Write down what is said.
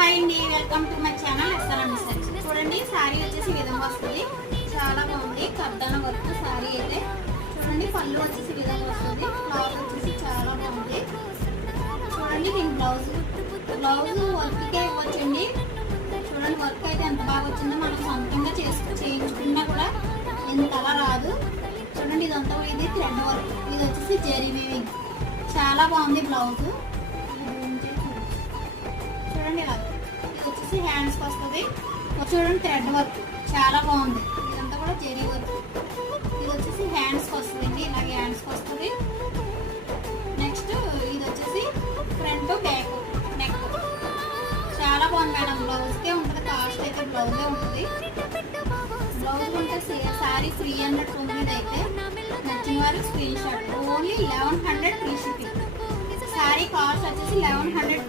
Hi అండి, welcome to my channel SRM saris. చూడండి, sorry వచ్చేసి ఈ విధంగా వస్తుంది. చాలా బాగుంది కర్దాన వర్క్ సారీ అయితే. చూడండి, పళ్ళు వచ్చేసి ఈ విధంగా వస్తుంది. బ్లౌజ్ వచ్చేసి చాలా బాగుంది. చూడండి, దీని బ్లౌజ్ వర్క్కే ఇవ్వచ్చండి. చూడండి, వర్క్ అయితే ఎంత బాగా వచ్చిందో. మనం సొంతంగా చేయించుకున్నా కూడా ఎంతలా రాదు. చూడండి, ఇదంతా ఇది థ్రెడ్ వర్క్. ఇది వచ్చేసి జరీ వీవింగ్. చాలా బాగుంది బ్లౌజ్. చూడండి, ఇలా ఇది వచ్చేసి హ్యాండ్స్కి వస్తుంది. చూడండి, థ్రెడ్ వర్క్ చాలా బాగుంది. ఇదంతా కూడా జరీ వర్క్. ఇది వచ్చేసి హ్యాండ్స్కి వస్తుంది. ఇలాగే హ్యాండ్స్కి వస్తుంది. నెక్స్ట్ ఇది వచ్చేసి ఫ్రంట్ బ్యాక్ నెక్. చాలా బాగుంది మేడం. బ్లౌజ్కే ఉంటుంది కాస్ట్ అయితే. బ్లౌజే ఉంటుంది. బ్లౌజ్ ఉంటే సారీ 300 ఉంది. అయితే నచ్చిన వారికి screen shot. Only 1100 free shipping. Sorry cost వచ్చేసి 1100.